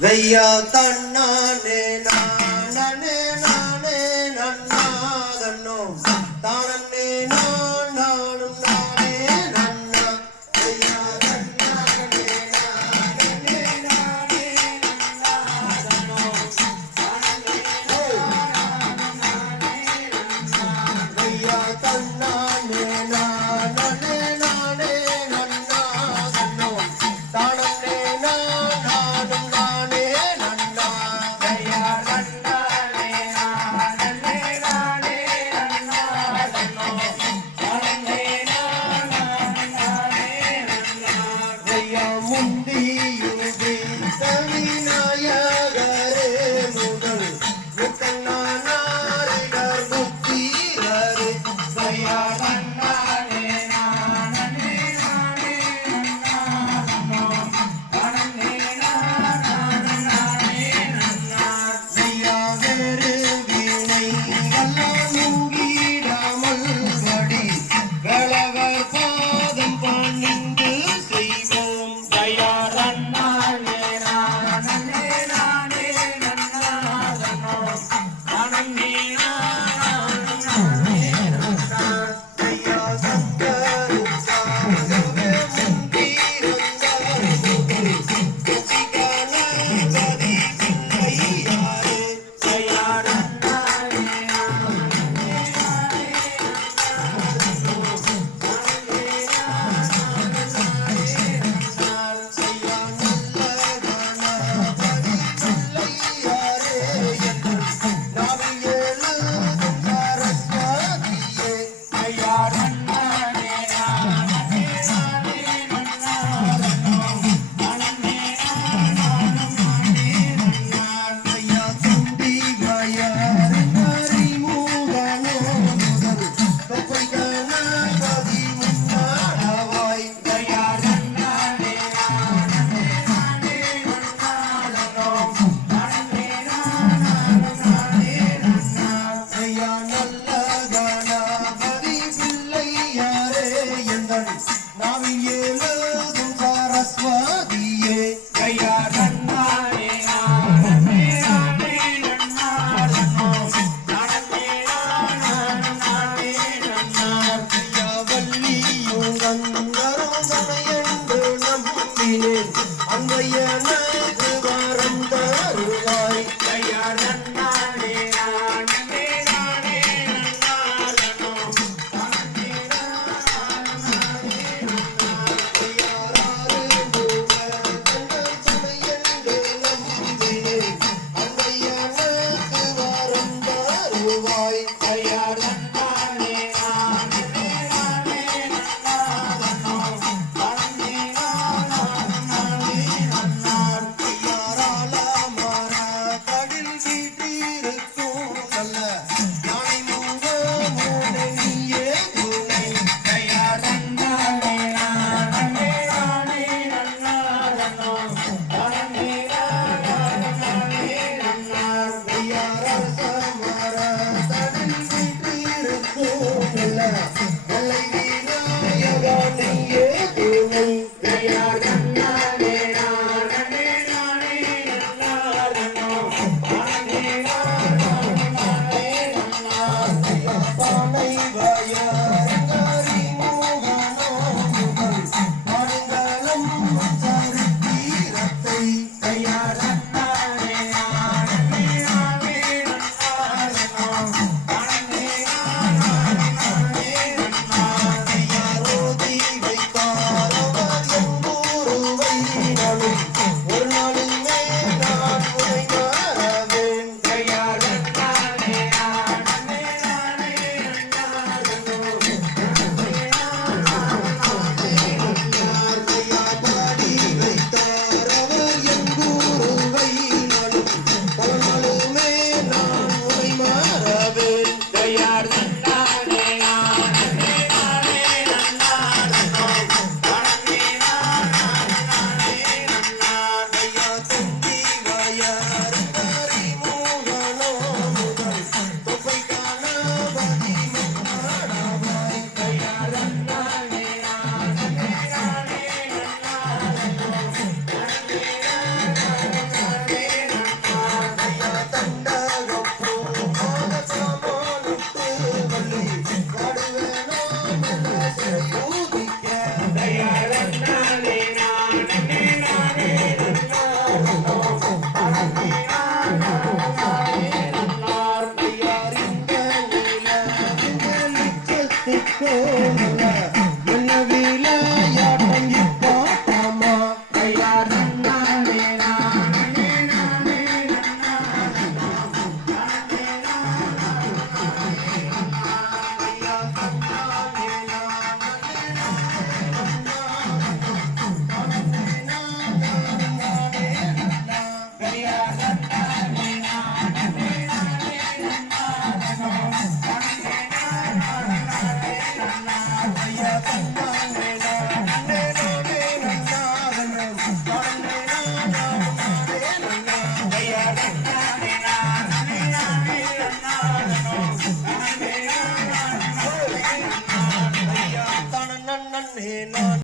வெய்யா தன்னானே நானே அங்கையே அங்கையே